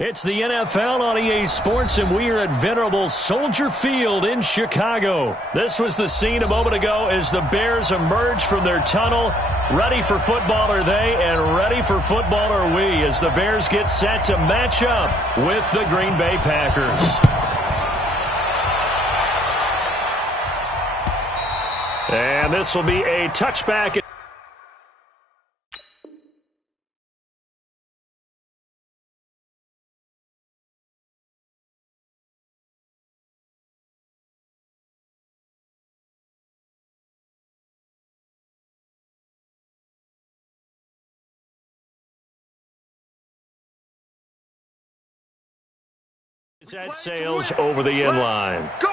It's the NFL on EA Sports, and we are at venerable Soldier Field in Chicago. This was the scene a moment ago as the Bears emerged from their tunnel. Ready for football are they, and ready for football are we, as the Bears get set to match up with the Green Bay Packers. And this will be a touchback. That sails over the end line. Go!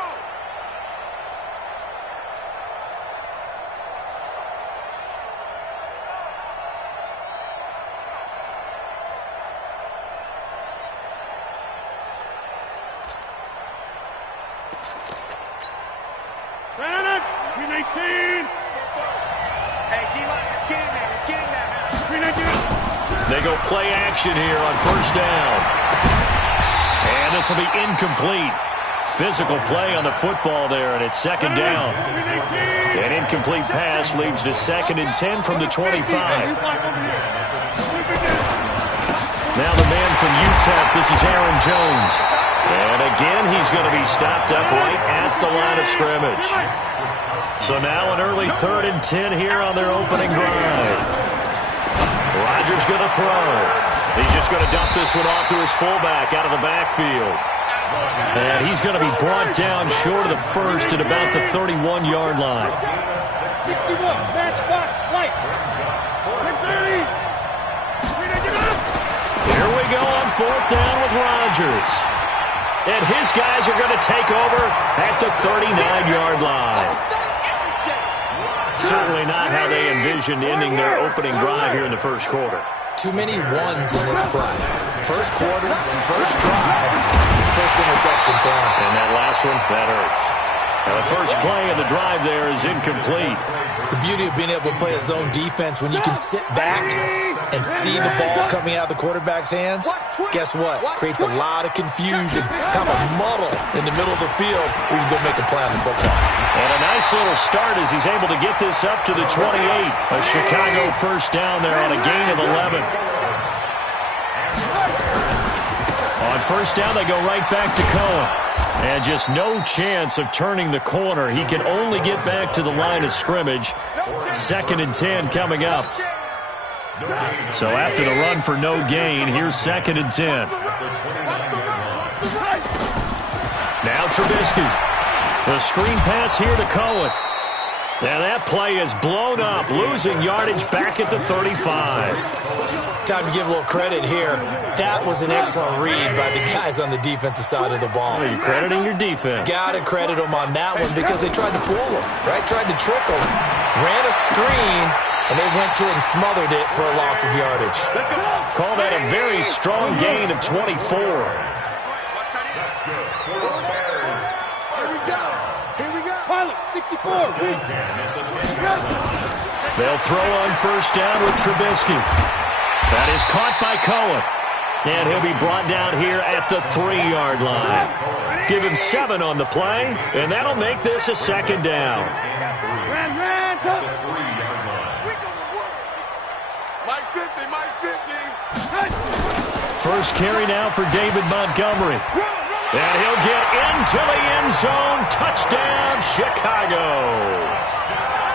They go play action here on first down. And this will be incomplete. Physical play on the football there, and it's second down. An incomplete pass leads to 2nd and 10 from the 25. Now the man from UTEP, this is Aaron Jones. And again, he's going to be stopped up right at the line of scrimmage. So now an early 3rd and 10 here on their opening drive. Rodgers going to throw. He's just going to dump this one off to his fullback out of the backfield. And he's going to be brought down short of the first at about the 31-yard line. 61, matchbox, light. 30. Here we go on 4th down with Rodgers. And his guys are going to take over at the 39-yard line. Certainly not how they envisioned ending their opening drive here in the first quarter. Too many ones in this play. First quarter, first drive, first interception thrown. And that last one, that hurts. Now the first play of the drive there is incomplete. The beauty of being able to play a zone defense when you can sit back and see the ball coming out of the quarterback's hands, guess what? Creates a lot of confusion, kind of a muddle in the middle of the field where you can go make a play on the football. And a nice little start as he's able to get this up to the 28. A Chicago first down there on a gain of 11. On first down, they go right back to Cohen. And just no chance of turning the corner. He can only get back to the line of scrimmage. 2nd and 10 coming up. So after the run for no gain, here's 2nd and 10. Now Trubisky. The screen pass here to Cohen. And that play is blown up, losing yardage back at the 35. Time to give a little credit here. That was an excellent read by the guys on the defensive side of the ball. Well, you're crediting your defense. Got to credit them on that one because they tried to fool him, right? Tried to trick him. Ran a screen, and they went to it and smothered it for a loss of yardage. Call that a very strong gain of 24. Pilot, 64. They'll throw on first down with Trubisky. That is caught by Cohen. And he'll be brought down here at the 3-yard line. Give him 7 on the play, and that'll make this a 2nd down. First carry now for David Montgomery. And he'll get into the end zone. Touchdown, Chicago.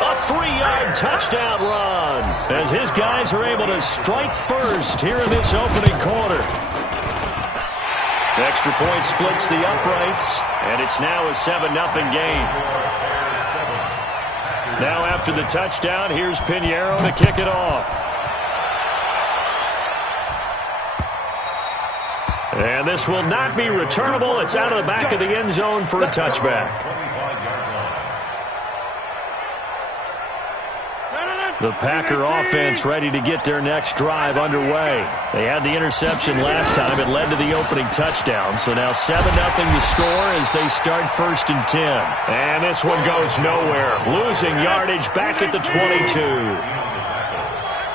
A 3-yard touchdown run as his guys are able to strike first here in this opening quarter. The extra point splits the uprights, and it's now a 7-0 game. Now after the touchdown, here's Pinheiro to kick it off. And this will not be returnable. It's out of the back of the end zone for a touchback. The Packer offense ready to get their next drive underway. They had the interception last time. It led to the opening touchdown. So now 7-0 to score as they start 1st and 10. And this one goes nowhere. Losing yardage back at the 22.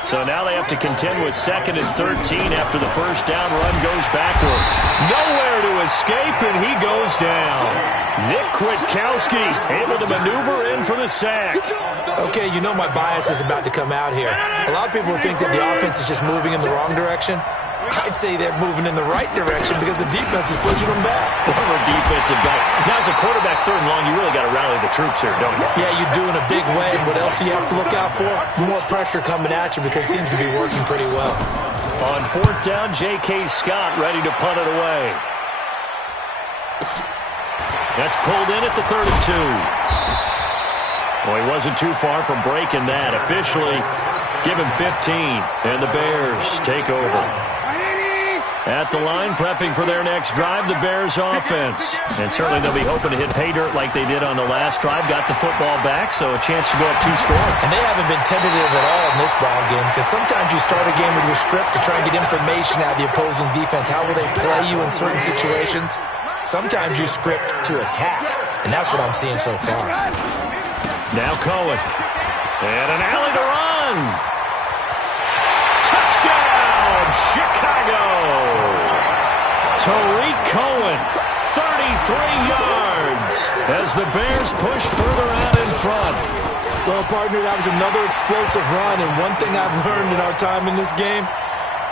So now they have to contend with 2nd and 13 after the first down run goes backwards. Nowhere to escape, and he goes down. Nick Kwiatkowski able to maneuver in for the sack. Okay, you know my bias is about to come out here. A lot of people think that the offense is just moving in the wrong direction. I'd say they're moving in the right direction because the defense is pushing them back. Former defensive back. Now, as a quarterback, 3rd and long, you really got to rally the troops here, don't you? Yeah, you do in a big way. And what else do you have to look out for? More pressure coming at you because it seems to be working pretty well. On 4th down, J.K. Scott ready to punt it away. That's pulled in at the 32. Well, he wasn't too far from breaking that. Officially, give him 15, and the Bears take over. At the line, prepping for their next drive, the Bears offense. And certainly they'll be hoping to hit pay dirt like they did on the last drive. Got the football back, so a chance to go up 2 scores. And they haven't been tentative at all in this ball game because sometimes you start a game with your script to try and get information out of the opposing defense. How will they play you in certain situations? Sometimes you script to attack, and that's what I'm seeing so far. Now Cohen. And an alley to run. Touchdown, Chicago. Tariq Cohen, 33 yards as the Bears push further out in front. Well, partner, that was another explosive run, and one thing I've learned in our time in this game,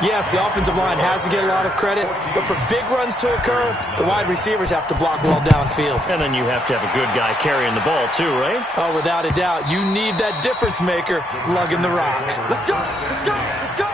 yes, the offensive line has to get a lot of credit, but for big runs to occur, the wide receivers have to block well downfield. And then you have to have a good guy carrying the ball too, right? Oh, without a doubt. You need that difference maker lugging the rock. Let's go! Let's go! Let's go!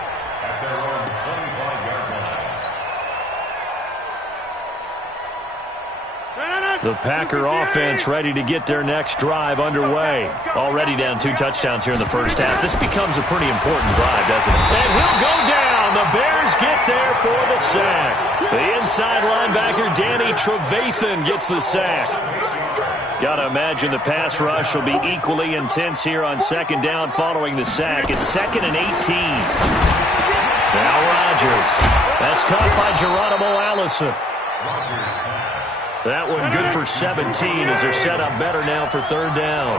The Packer offense ready to get their next drive underway. Already down 2 touchdowns here in the first half. This becomes a pretty important drive, doesn't it? And he'll go down. The Bears get there for the sack. The inside linebacker, Danny Trevathan, gets the sack. Got to imagine the pass rush will be equally intense here on 2nd down following the sack. It's 2nd and 18. Now Rodgers. That's caught by Geronimo Allison. That one good for 17 as they're set up better now for 3rd down.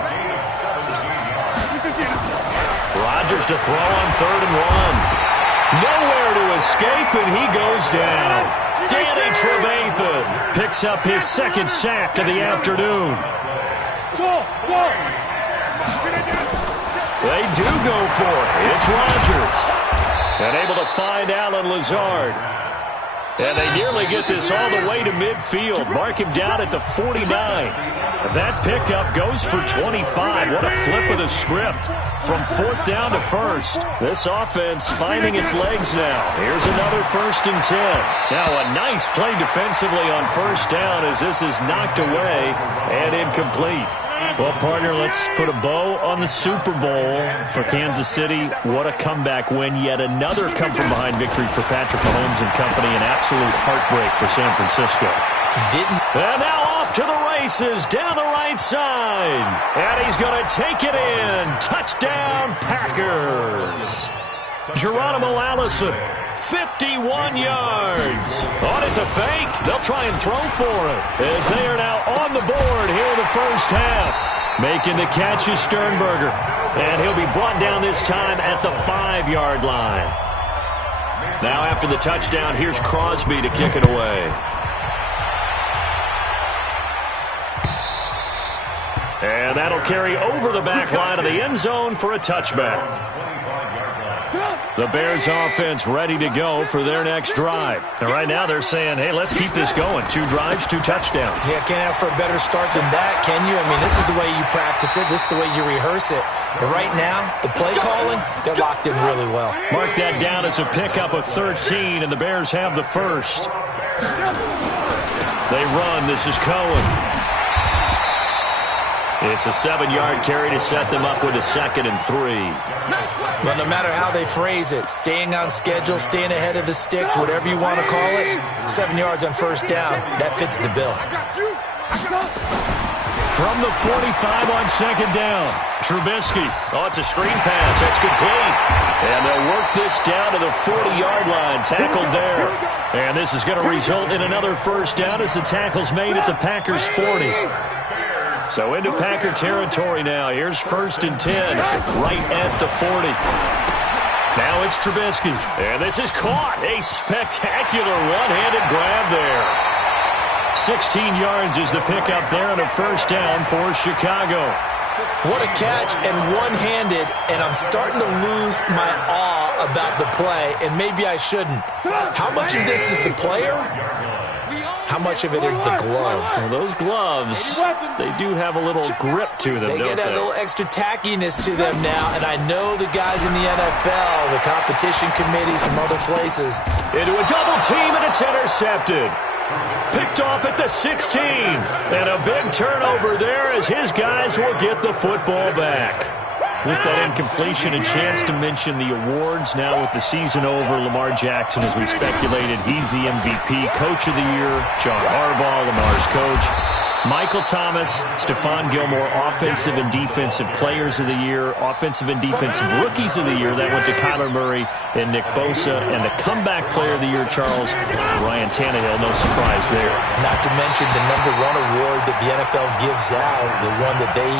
Rodgers to throw on 3rd and 1. Nowhere to escape, and he goes down. Danny Trevathan picks up his 2nd sack of the afternoon. They do go for it. It's Rodgers. And able to find Alan Lazard. And they nearly get this all the way to midfield. Mark him down at the 49. That pickup goes for 25. What a flip of the script. From 4th down to 1st. This offense finding its legs now. Here's another 1st and 10. Now a nice play defensively on 1st down as this is knocked away and incomplete. Well, partner, let's put a bow on the Super Bowl for Kansas City. What a comeback win. Yet another come-from-behind victory for Patrick Mahomes and company. An absolute heartbreak for San Francisco. And now off to the races down the right side. And he's going to take it in. Touchdown, Packers. Geronimo Allison, 51 yards. Oh, it's a fake. They'll try and throw for it as they are now on the board here in the first half. Making the catch is Sternberger. And he'll be brought down this time at the 5-yard line. Now after the touchdown, here's Crosby to kick it away. And that'll carry over the back line of the end zone for a touchback. The Bears offense ready to go for their next drive. And right now they're saying, hey, let's keep this going. 2 drives, 2 touchdowns. Yeah, can't ask for a better start than that, can you? I mean, this is the way you practice it. This is the way you rehearse it. But right now, the play calling, they're locked in really well. Mark that down as a pickup of 13, and the Bears have the first. They run. This is Cohen. It's a 7-yard carry to set them up with a 2nd and 3. But no matter how they phrase it, staying on schedule, staying ahead of the sticks, whatever you want to call it, 7 yards on 1st down, that fits the bill. From the 45 on 2nd down, Trubisky. Oh, it's a screen pass. That's complete. And they'll work this down to the 40-yard line, tackled there. And this is going to result in another 1st down as the tackle's made at the Packers' 40. So into Packer territory now. Here's 1st and 10, right at the 40. Now it's Trubisky. And this is caught. A spectacular one-handed grab there. 16 yards is the pickup there and a first down for Chicago. What a catch and one-handed, and I'm starting to lose my awe about the play, and maybe I shouldn't. How much of this is the player? How much of it is the glove? Well, those gloves, they do have a little grip to them, They get that little extra tackiness to them now, and I know the guys in the NFL, the competition committee, some other places. Into a double team, and it's intercepted. Picked off at the 16. And a big turnover there as his guys will get the football back. With that incompletion, a chance to mention the awards. Now with the season over, Lamar Jackson, as we speculated, he's the MVP, Coach of the Year. John Harbaugh, Lamar's coach. Michael Thomas, Stephon Gilmore, Offensive and Defensive Players of the Year, Offensive and Defensive Rookies of the Year. That went to Kyler Murray and Nick Bosa. And the Comeback Player of the Year, Charles, Ryan Tannehill. No surprise there. Not to mention the #1 award that the NFL gives out, the one that they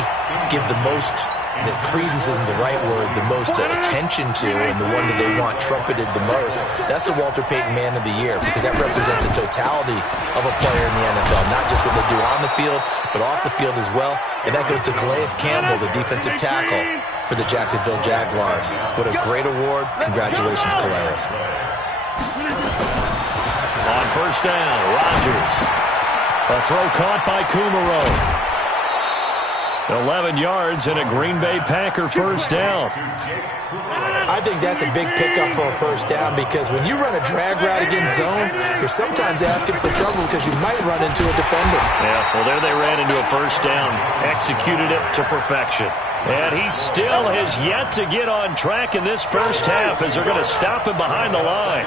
give the most, that credence isn't the right word, the most attention to, and the one that they want trumpeted the most. That's the Walter Payton Man of the Year, because that represents the totality of a player in the NFL, not just what they do on the field, but off the field as well. And that goes to Calais Campbell, the defensive tackle for the Jacksonville Jaguars. What a great award. Congratulations, Calais. On first down, Rodgers. A throw caught by Kumaro. 11 yards and a Green Bay Packer first down. I think that's a big pickup for a first down, because when you run a drag route against zone, you're sometimes asking for trouble because you might run into a defender. Yeah, well, there they ran into a first down. Executed it to perfection. And he still has yet to get on track in this first half as they're going to stop him behind the line.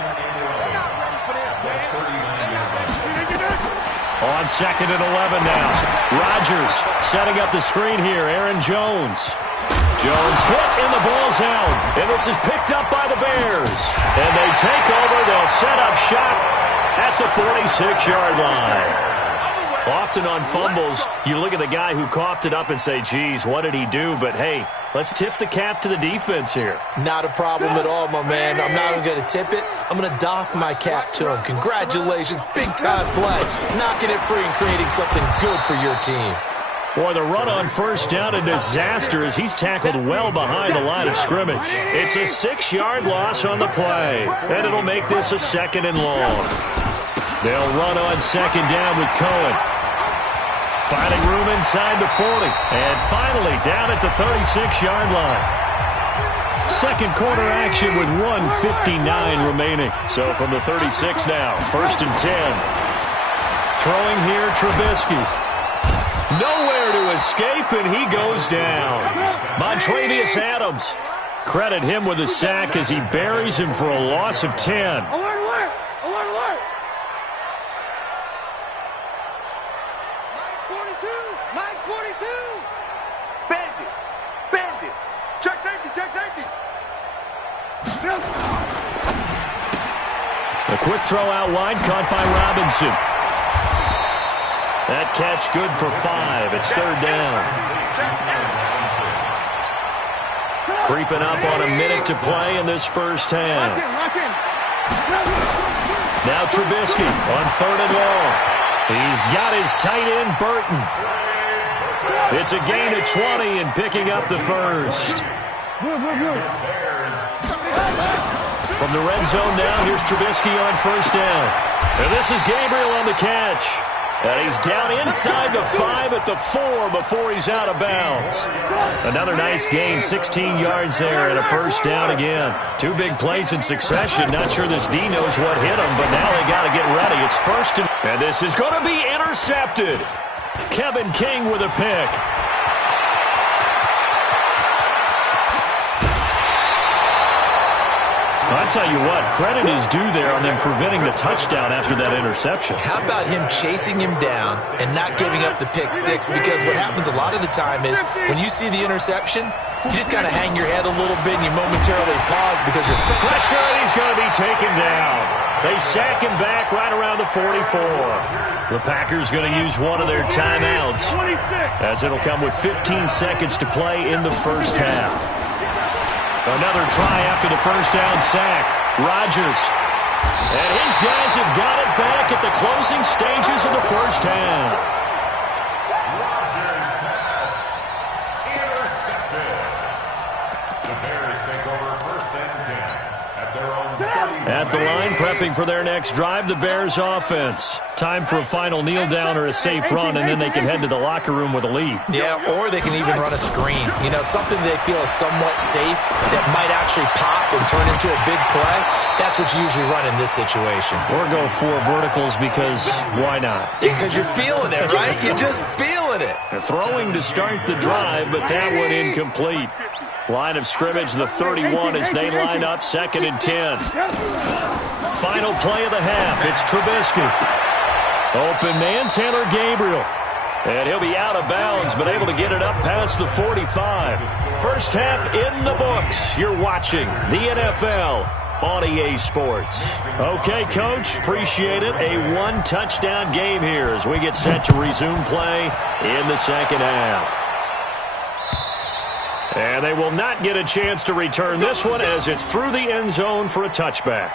On second and 11 now. Rodgers setting up the screen here. Aaron Jones. Jones hit and the ball's out. And this is picked up by the Bears. And they take over. They'll set up shop at the 46-yard line. Often on fumbles, you look at the guy who coughed it up and say, geez, what did he do? But, hey, let's tip the cap to the defense here. Not a problem at all, my man. I'm not even going to tip it. I'm going to doff my cap to him. Congratulations. Big-time play. Knocking it free and creating something good for your team. Boy, the run on first down, a disaster as he's tackled well behind the line of scrimmage. It's a 6-yard loss on the play, and it'll make this a second and long. They'll run on second down with Cohen. Finding room inside the 40. And finally down at the 36-yard line. Second quarter action with 1:59 remaining. So from the 36 now, first and 10. Throwing here, Trubisky. Nowhere to escape, and he goes down. Montravius Adams. Credit him with a sack as he buries him for a loss of 10. Alert, alert! Alert, alert! Max 42! Bandit! Bandit! Check safety, check safety! A quick throw out wide, caught by Robinson. That catch good for 5. It's third down. Creeping up on a minute to play in this first half. Now Trubisky on third and long. He's got his tight end, Burton. It's a gain of 20 and picking up the first. From the red zone now, here's Trubisky on first down. And this is Gabriel on the catch. And he's down inside the 5 at the 4 before he's out of bounds. Another nice gain, 16 yards there and a first down again. 2 big plays in succession. Not sure this D knows what hit him, but now they got to get ready. It's first and this is going to be intercepted. Kevin King with a pick. I'll tell you what, credit is due there on them preventing the touchdown after that interception. How about him chasing him down and not giving up the pick six? Because what happens a lot of the time is when you see the interception, you just kind of hang your head a little bit and you momentarily pause because you're pressure, and he's going to be taken down. They sack him back right around the 44. The Packers going to use one of their timeouts as it'll come with 15 seconds to play in the first half. Another try after the first down sack. Rodgers. And his guys have got it back at the closing stages of the first half. At the line, prepping for their next drive, the Bears offense. Time for a final kneel down or a safe run, and then they can head to the locker room with a lead. Yeah, or they can even run a screen. You know, something they feel is somewhat safe that might actually pop and turn into a big play. That's what you usually run in this situation. Or go 4 verticals because why not? Because you're feeling it, right? You're just feeling it. Throwing to start the drive, but that one incomplete. Line of scrimmage, the 31 as they line up, 2nd and 10. Final play of the half. It's Trubisky. Open man, Taylor Gabriel. And he'll be out of bounds, but able to get it up past the 45. First half in the books. You're watching the NFL on EA Sports. Okay, Coach, appreciate it. A 1-touchdown game here as we get set to resume play in the second half. And they will not get a chance to return this one as it's through the end zone for a touchback.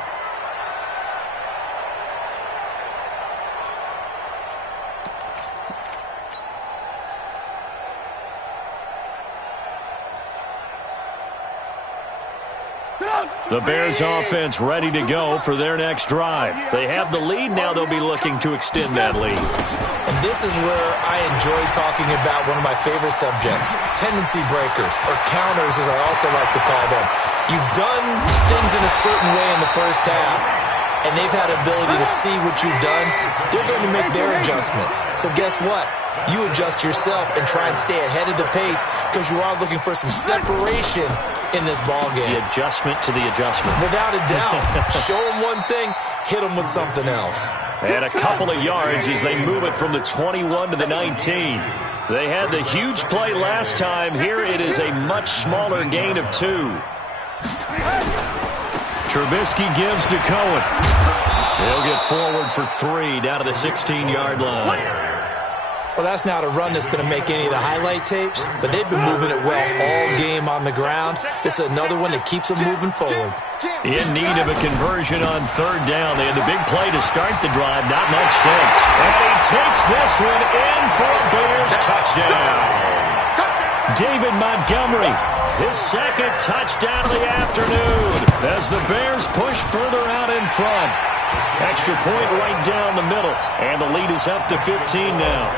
The Bears offense ready to go for their next drive. They have the lead. Now they'll be looking to extend that lead. And this is where I enjoy talking about one of my favorite subjects, tendency breakers, or counters as I also like to call them. You've done things in a certain way in the first half, and they've had ability to see what you've done. They're going to make their adjustments. So guess what? You adjust yourself and try and stay ahead of the pace because you are looking for some separation in this ball game. The adjustment to the adjustment. Without a doubt. Show them one thing, hit them with something else. And a couple of yards as they move it from the 21 to the 19. They had the huge play last time. Here it is a much smaller gain of 2. Trubisky gives to Cohen. He'll get forward for 3 down to the 16-yard line. Well, that's not a run that's going to make any of the highlight tapes, but they've been moving it well all game on the ground. This is another one that keeps them moving forward. In need of a conversion on 3rd down. They had the big play to start the drive. Not much sense. And he takes this one in for a Bears touchdown. David Montgomery, his 2nd touchdown of the afternoon as the Bears push further out in front. Extra point right down the middle, and the lead is up to 15 now.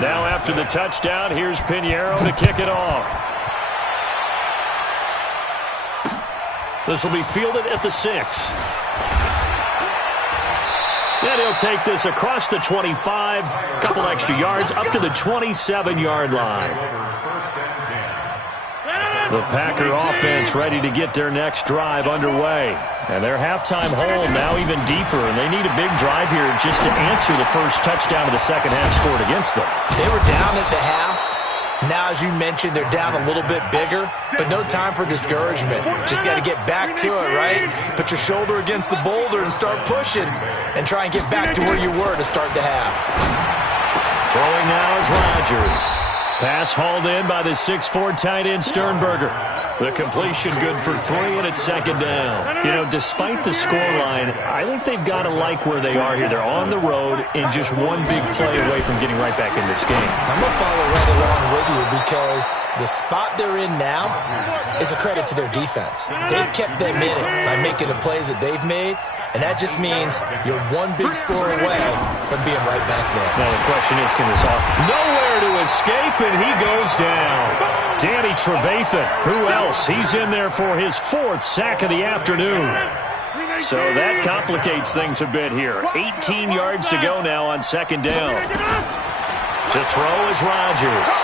Now after the touchdown, here's Pinheiro to kick it off. This will be fielded at the 6. And he'll take this across the 25, a couple extra yards, up to the 27-yard line. The Packer offense ready to get their next drive underway. And their halftime hole now even deeper, and they need a big drive here just to answer the first touchdown of the second half scored against them. They were down at the half. Now, as you mentioned, they're down a little bit bigger, but no time for discouragement. Just got to get back to it, right? Put your shoulder against the boulder and start pushing and try and get back to where you were to start the half. Throwing now is Rodgers. Pass hauled in by the 6'4" tight end Sternberger. The completion good for 3, and it's 2nd down. You know, despite the scoreline, I think they've got to like where they are here. They're on the road and just one big play away from getting right back in this game. I'm going to follow right along with you because the spot they're in now is a credit to their defense. They've kept them in it by making the plays that they've made, and that just means you're one big score away from being right back there. Now the question is, can this nowhere to escape, and he goes down. Danny Trevathan, who else? He's in there for his 4th sack of the afternoon. So that complicates things a bit here. 18 yards to go now on 2nd down. To throw is Rodgers.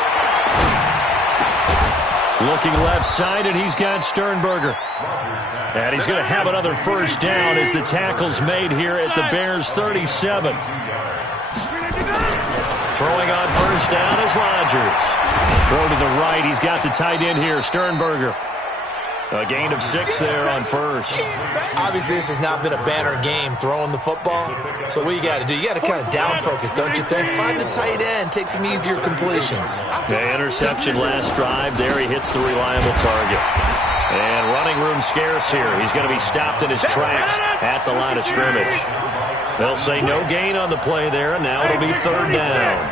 Looking left side, and he's got Sternberger. And he's going to have another first down as the tackle's made here at the Bears' 37. Throwing on first down is Rodgers. Throw to the right. He's got the tight end here, Sternberger. A gain of 6 there on first. Obviously, this has not been a banner game throwing the football. So what you got to do, you got to kind of down focus, don't you think? Find the tight end, take some easier completions. The interception last drive. There he hits the reliable target. And running room scarce here. He's going to be stopped in his tracks at the line of scrimmage. They'll say no gain on the play there, and now it'll be 3rd down.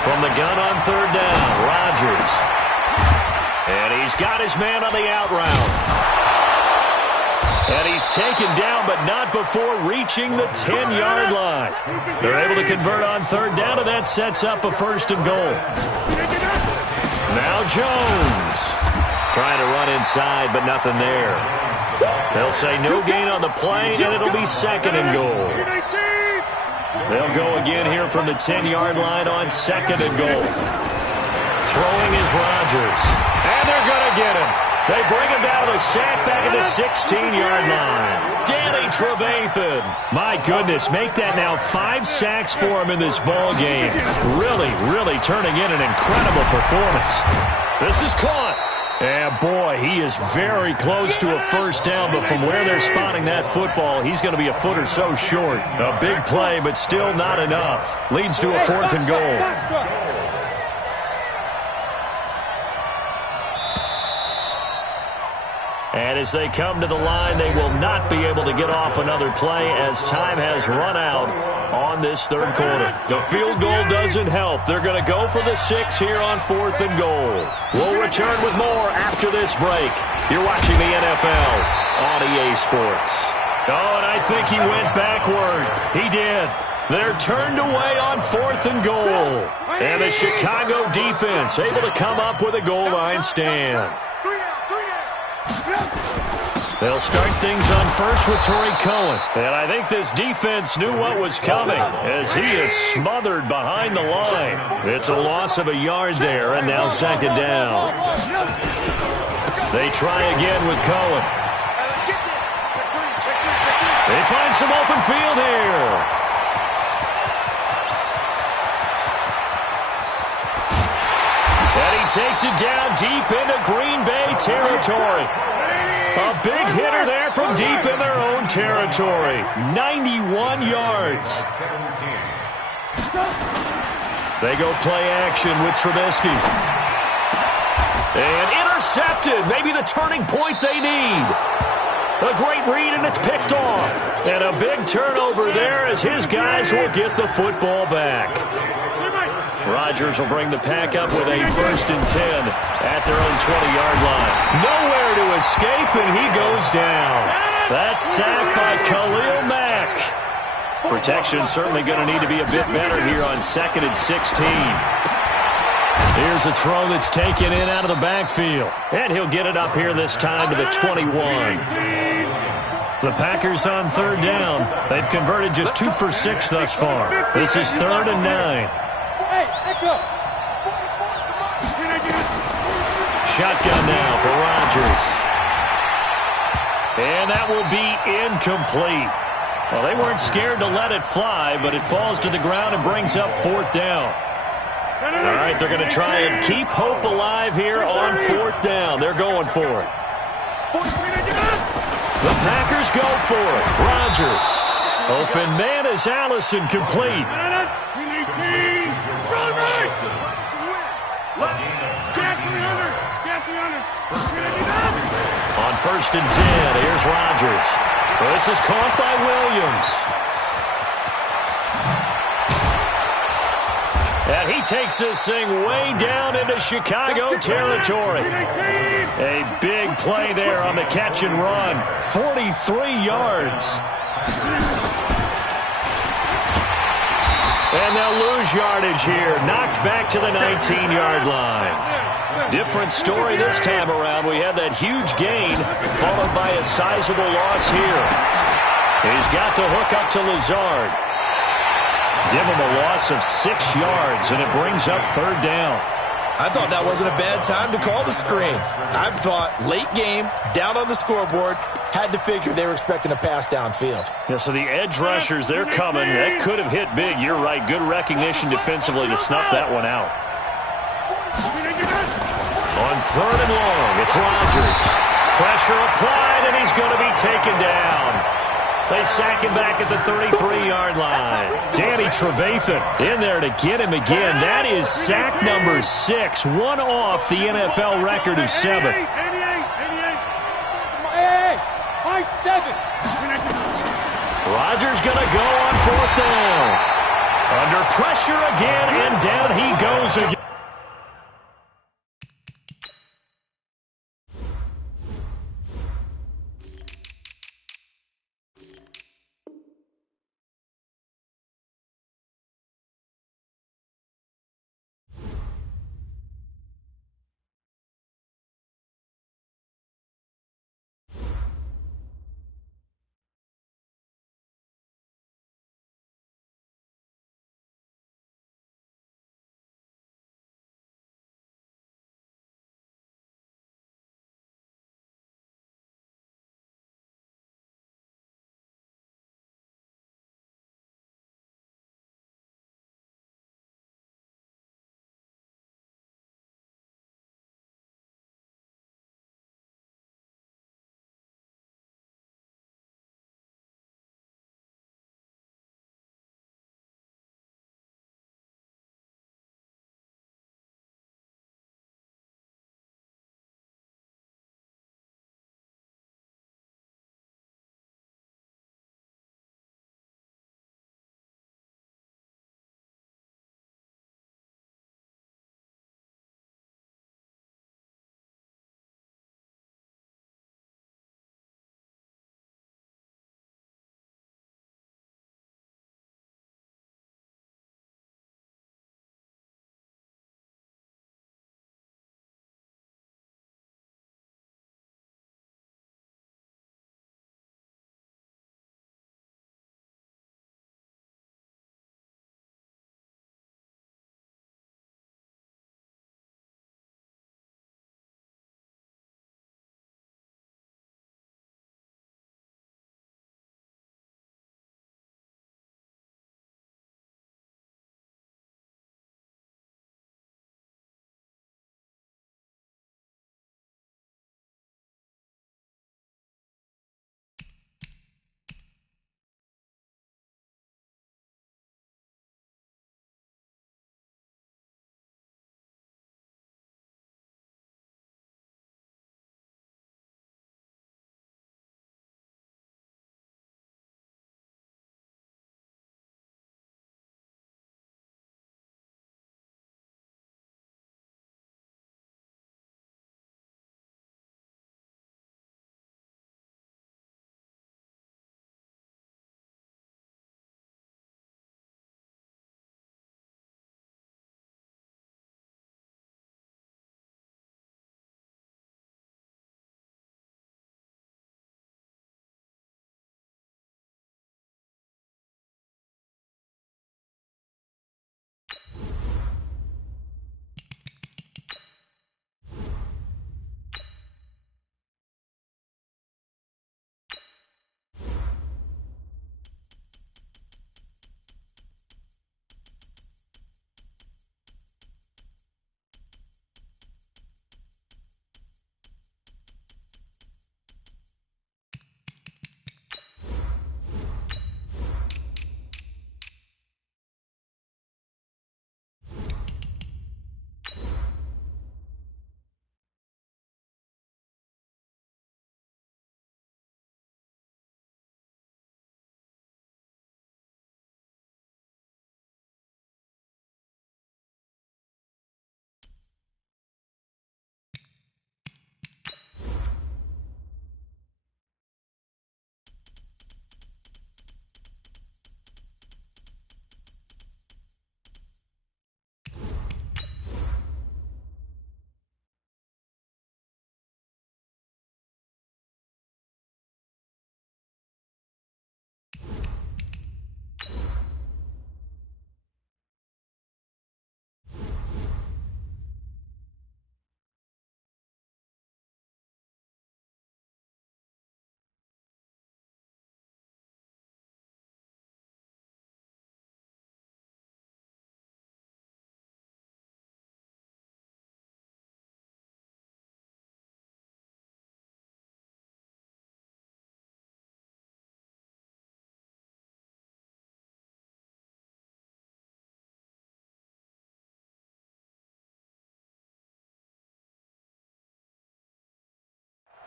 From the gun on 3rd down, Rodgers. And he's got his man on the out route. And he's taken down, but not before reaching the 10-yard line. They're able to convert on 3rd down, and that sets up a 1st and goal. Now Jones. Trying to run inside, but nothing there. They'll say no gain on the play, and it'll be 2nd and goal. They'll go again here from the 10-yard line on 2nd and goal. Throwing is Rodgers. And they're going to get him. They bring him down with a sack back at the 16-yard line. Danny Trevathan. My goodness, make that now 5 sacks for him in this ball game. Really, really turning in an incredible performance. This is caught. And, boy, he is very close to a 1st down, but from where they're spotting that football, he's going to be a foot or so short. A big play, but still not enough. Leads to a 4th and goal. And as they come to the line, they will not be able to get off another play as time has run out on this 3rd quarter. The field goal doesn't help. They're going to go for the 6 here on 4th and goal. We'll return with more after this break. You're watching the NFL on EA Sports. Oh, and I think he went backward. He did. They're turned away on 4th and goal. And the Chicago defense able to come up with a goal line stand. They'll start things on first with Torrey Cohen. And I think this defense knew what was coming as he is smothered behind the line. It's a loss of a yard there, and now 2nd down. They try again with Cohen. They find some open field here. And he takes it down deep into Green Bay territory. A big hitter there from deep in their own territory. 91 yards. They go play action with Trubisky. And intercepted. Maybe the turning point they need. A great read, and it's picked off. And a big turnover there as his guys will get the football back. Rodgers will bring the pack up with a 1st and 10 at their own 20-yard line. Nowhere to escape, and he goes down. That's sacked by Khalil Mack. Protection certainly going to need to be a bit better here on 2nd and 16. Here's a throw that's taken in out of the backfield. And he'll get it up here this time to the 21. The Packers on 3rd down. They've converted just 2 for 6 thus far. This is 3rd and 9. Shotgun now for Rodgers. And that will be incomplete. Well, they weren't scared to let it fly, but it falls to the ground and brings up 4th down. All right, they're going to try and keep hope alive here on 4th down. They're going for it. The Packers go for it. Rodgers. Open man is Allison, complete. On 1st and 10, here's Rodgers. This is caught by Williams. And he takes this thing way down into Chicago territory. A big play there on the catch and run. 43 yards. And they'll lose yardage here. Knocked back to the 19-yard line. Different story this time around. We had that huge gain, followed by a sizable loss here. He's got to hook up to Lazard. Give him a loss of 6 yards, and it brings up 3rd down. I thought that wasn't a bad time to call the screen. I thought late game, down on the scoreboard, had to figure they were expecting a pass downfield. Yeah, so the edge rushers, they're coming. That could have hit big. You're right. Good recognition defensively to snuff that one out. On third and long. It's Rodgers. Pressure applied, and he's going to be taken down. They sack him back at the 33-yard line. Danny Trevathan in there to get him again. That is sack number 6, one off the NFL record of 7. 88. 7. Rodgers going to go on 4th down. Under pressure again, and down he goes again.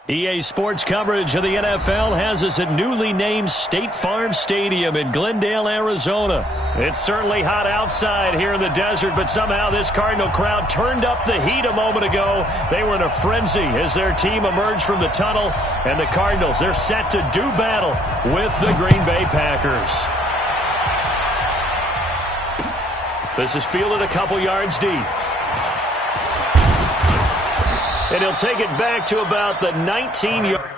EA Sports coverage of the NFL has us at newly named State Farm Stadium in Glendale, Arizona. It's certainly hot outside here in the desert, but somehow this Cardinal crowd turned up the heat a moment ago. They were in a frenzy as their team emerged from the tunnel, and the Cardinals, they're set to do battle with the Green Bay Packers. This is fielded a couple yards deep. And he'll take it back to about the 19-yard.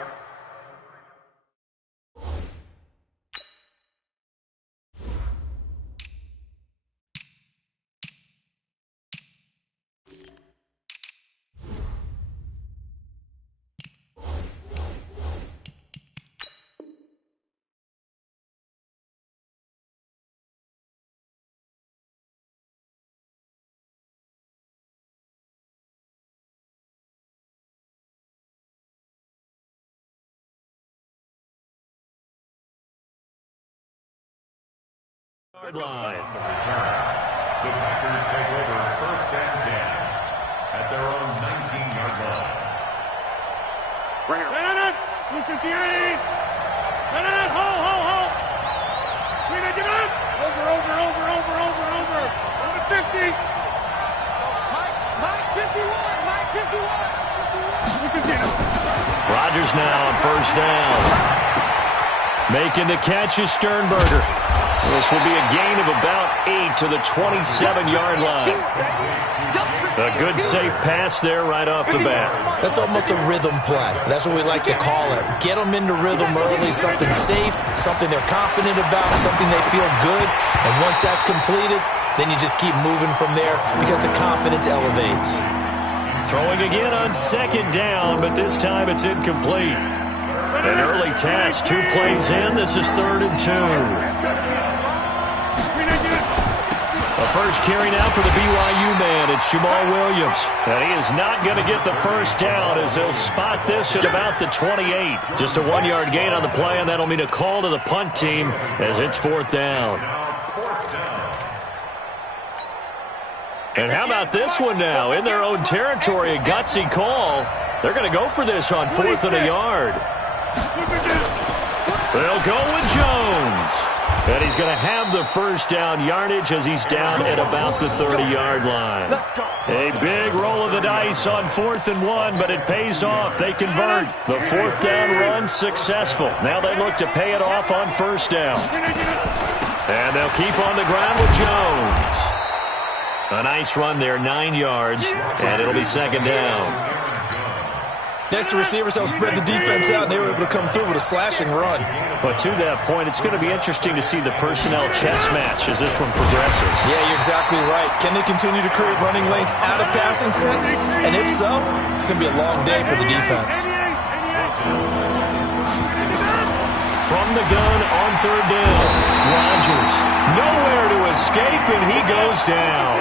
Line. The Packers take over 1st and 10 at their own 19-yard line. Right here. No. 258. No. Hold. Clean it, get up. Over. Over 50. Mike 51. Rodgers now on 1st down. Making the catch is Sternberger. This will be a gain of about 8 to the 27-yard line. A good, safe pass there right off the bat. That's almost a rhythm play. That's what we like to call it. Get them into rhythm early, something safe, something they're confident about, something they feel good. And once that's completed, then you just keep moving from there because the confidence elevates. Throwing again on 2nd down, but this time it's incomplete. An early task, 2 plays in. This is 3rd and 2. The first carry now for the BYU man. It's Jamal Williams. And he is not going to get the 1st down as he'll spot this at about the 28. Just a 1-yard gain on the play, and that'll mean a call to the punt team as it's 4th down. And how about this one now? In their own territory, a gutsy call. They're going to go for this on 4th and a yard. They'll go with Jones. And he's going to have the 1st down yardage as he's down at about the 30-yard line. A big roll of the dice on 4th and 1, but it pays off. They convert. The 4th down run successful. Now they look to pay it off on 1st down. And they'll keep on the ground with Jones. A nice run there, 9 yards, and it'll be 2nd down. Next, the receivers help spread the defense out, and they were able to come through with a slashing run. But to that point, it's going to be interesting to see the personnel chess match as this one progresses. Yeah, you're exactly right. Can they continue to create running lanes out of passing sets? And if so, it's going to be a long day for the defense. From the gun on 3rd down, Rodgers nowhere to escape, and he goes down.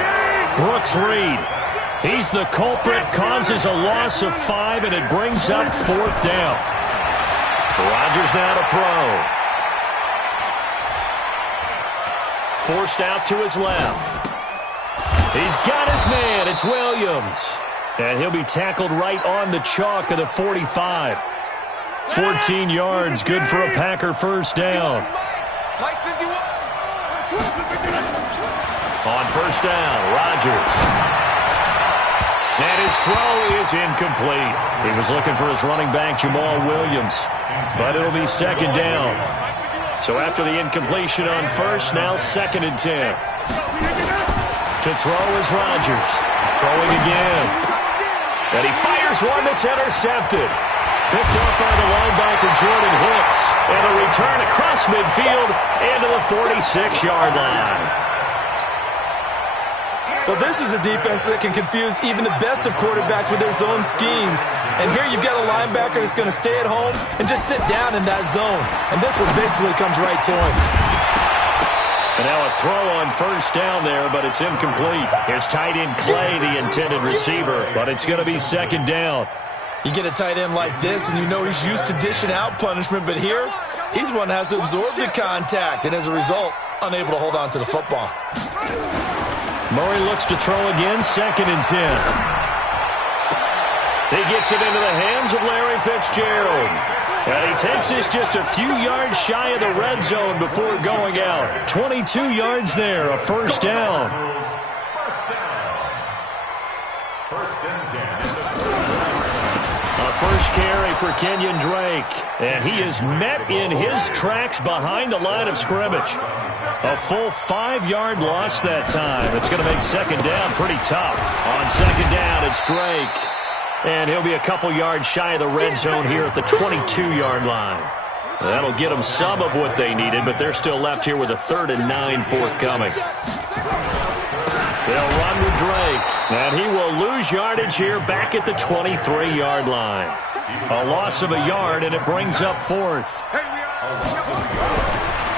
Brooks Reed. He's the culprit, causes a loss of 5, and it brings up 4th down. Rodgers now to throw. Forced out to his left. He's got his man. It's Williams. And he'll be tackled right on the chalk of the 45. 14 yards, good for a Packer 1st down. On 1st down, Rodgers. And his throw is incomplete. He was looking for his running back, Jamal Williams. But it'll be 2nd down. So after the incompletion on 1st, now 2nd and 10. To throw is Rodgers. Throwing again. And he fires one that's intercepted. Picked up by the linebacker, Jordan Hicks. And a return across midfield into the 46-yard line. Well, this is a defense that can confuse even the best of quarterbacks with their zone schemes. And here you've got a linebacker that's going to stay at home and just sit down in that zone. And this one basically comes right to him. And now a throw on 1st down there, but it's incomplete. It's tight end Clay, the intended receiver, but it's going to be 2nd down. You get a tight end like this, and you know he's used to dishing out punishment, but here, he's the one that has to absorb the contact, and as a result, unable to hold on to the football. Murray looks to throw again, 2nd and 10. He gets it into the hands of Larry Fitzgerald. And he takes this just a few yards shy of the red zone before going out. 22 yards there, a first down. First and 10. A first carry for Kenyon Drake. And he is met in his tracks behind the line of scrimmage. A full 5-yard loss that time. It's going to make second down pretty tough. On second down, it's Drake. And he'll be a couple yards shy of the red zone here at the 22-yard line. That'll get them some of what they needed, but they're still left here with a 3rd and 9 forthcoming. They'll run with Drake, and he will lose yardage here back at the 23-yard line. A loss of a yard, and it brings up 4th.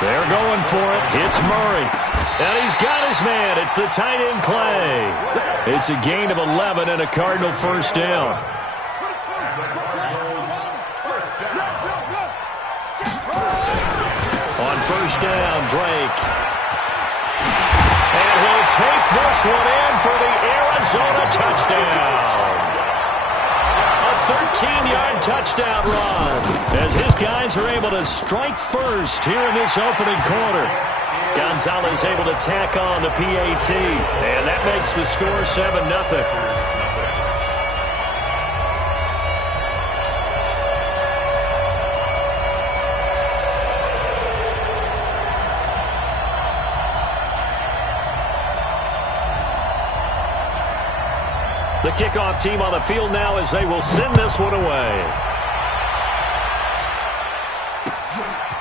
They're going for it. It's Murray. And he's got his man. It's the tight end, Clay. It's a gain of 11 and a Cardinal first down. On first down, Drake. And he'll take this one in for the Arizona touchdown. A 13-yard touchdown run as his guys are able to strike first here in this opening quarter. Gonzalez able to tack on the PAT, and that makes the score 7-0. The kickoff team on the field now as they will send this one away.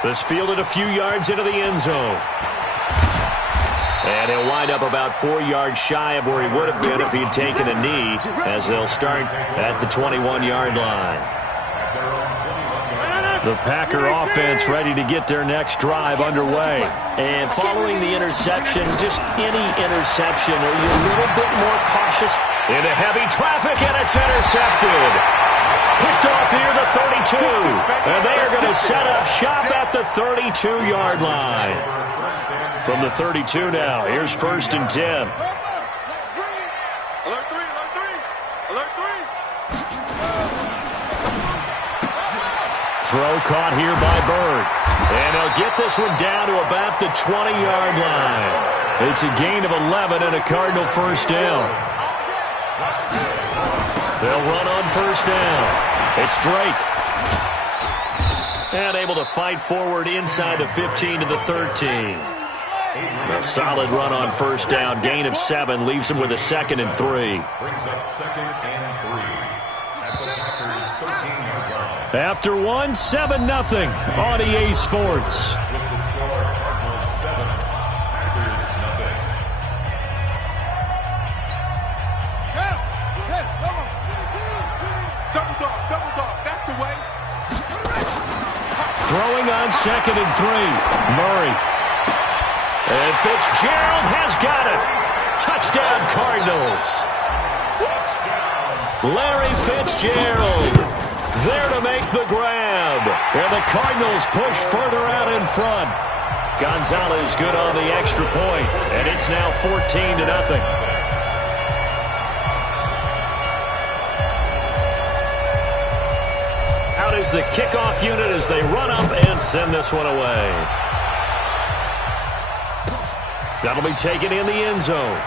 This fielded a few yards into the end zone. And he'll wind up about 4 yards shy of where he would have been if he'd taken a knee, as they'll start at the 21-yard line. The Packer offense ready to get their next drive underway. And following the interception, just any interception, are you a little bit more cautious? Into heavy traffic, and it's intercepted. Picked off here the 32. And they are going to set up shop at the 32-yard line. From the 32 now, here's 1st and 10. Alert 3, alert 3. Throw caught here by Bird. And he'll get this one down to about the 20-yard line. It's a gain of 11 and a Cardinal first down. They'll run on first down. It's Drake. And able to fight forward inside the 15 to the 13. A solid run on first down. Gain of 7 leaves him with a 2nd and 3. Brings up 2nd and 3 at the Packers' 13-yard line. After 1, 7-0 on EA Sports. With the score, Cardinals 7, Packers nothing. Double dog, that's the way. Throwing on 2nd and 3. Murray. And Fitzgerald has got it. Touchdown, Cardinals. Larry Fitzgerald there to make the grab. And the Cardinals push further out in front. Gonzalez good on the extra point, and it's now 14-0. Out is the kickoff unit as they run up and send this one away. That'll be taken in the end zone.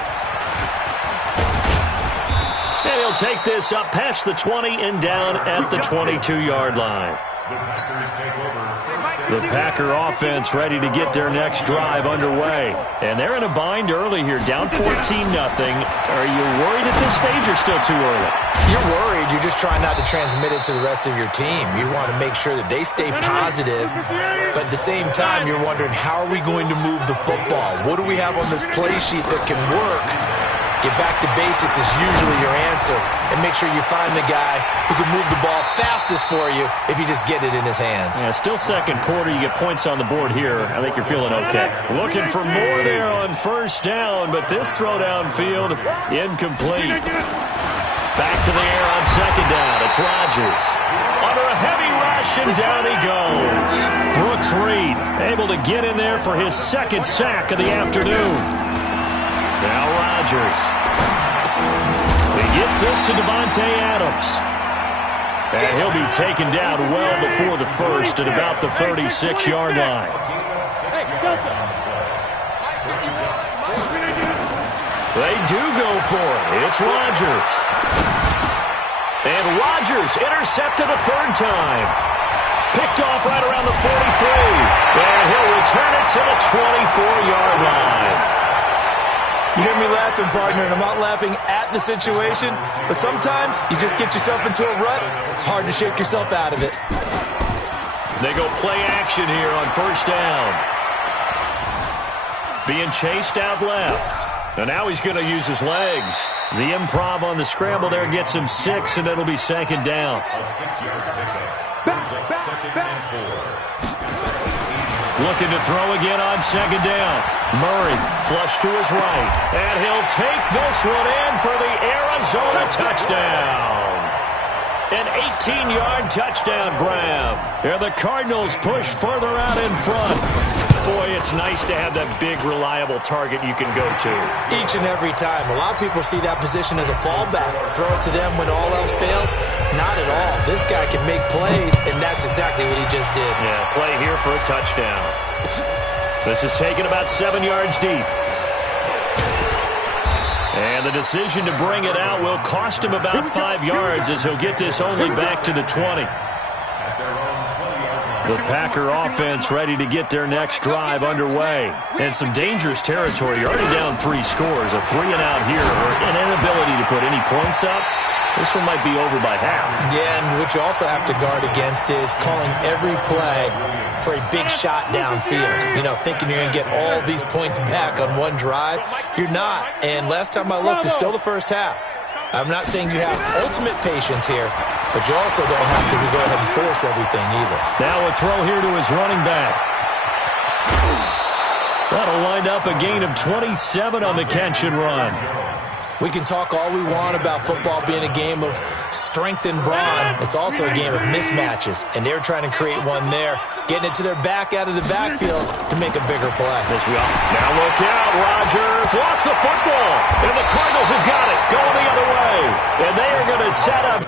And he'll take this up past the 20 and down at the 22-yard line. The Packers take over. The Packer offense ready to get their next drive underway. And they're in a bind early here, down 14-0. Are you worried at this stage or still too early? You're worried. You're just trying not to transmit it to the rest of your team. You want to make sure that they stay positive, but at the same time, you're wondering, how are we going to move the football? What do we have on this play sheet that can work? Get back to basics is usually your answer, and make sure you find the guy who can move the ball fastest for you if you just get it in his hands. Yeah, still second quarter. You get points on the board here. I think you're feeling okay. Looking for more there on first down, but this throw downfield incomplete. Back to the air on second down. It's Rodgers. Under a heavy rush, and down he goes. Brooks Reed able to get in there for his second sack of the afternoon. Now Rodgers. He gets this to Devontae Adams. And he'll be taken down well before the first at about the 36-yard line. They do go for it. It's Rodgers. And Rodgers intercepted a third time. Picked off right around the 43. And he'll return it to the 24-yard line. You hear me laughing, partner, and I'm not laughing at the situation, but sometimes you just get yourself into a rut. It's hard to shake yourself out of it. They go play action here on first down. Being chased out left. And now he's going to use his legs. The improv on the scramble there gets him 6, and it'll be second down. A 6-yard pickup. Second and 4. Looking to throw again on second down. Murray flush to his right. And he'll take this one in for the Arizona touchdown. An 18-yard touchdown grab. And the Cardinals push further out in front. Boy, it's nice to have that big, reliable target you can go to. Each and every time. A lot of people see that position as a fallback. Throw it to them when all else fails. Not at all. This guy can make plays, and that's exactly what he just did. Yeah, play here for a touchdown. This is taken about 7 yards deep. And the decision to bring it out will cost him about 5 yards as he'll get this only back to the 20. The Packer offense ready to get their next drive underway. And some dangerous territory. You're already down 3 scores. A 3-and-out here or an inability to put any points up. This one might be over by half. Yeah, and what you also have to guard against is calling every play for a big shot downfield. You know, thinking you're going to get all these points back on one drive. You're not. And last time I looked, it's still the first half. I'm not saying you have ultimate patience here, but you also don't have to go ahead and force everything either. Now a throw here to his running back. That'll wind up a gain of 27 on the catch and run. We can talk all we want about football being a game of strength and brawn. It's also a game of mismatches, and they're trying to create one there, getting it to their back out of the backfield to make a bigger play. Now look out, Rodgers lost the football, and the Cardinals have got it going the other way, and they are going to set up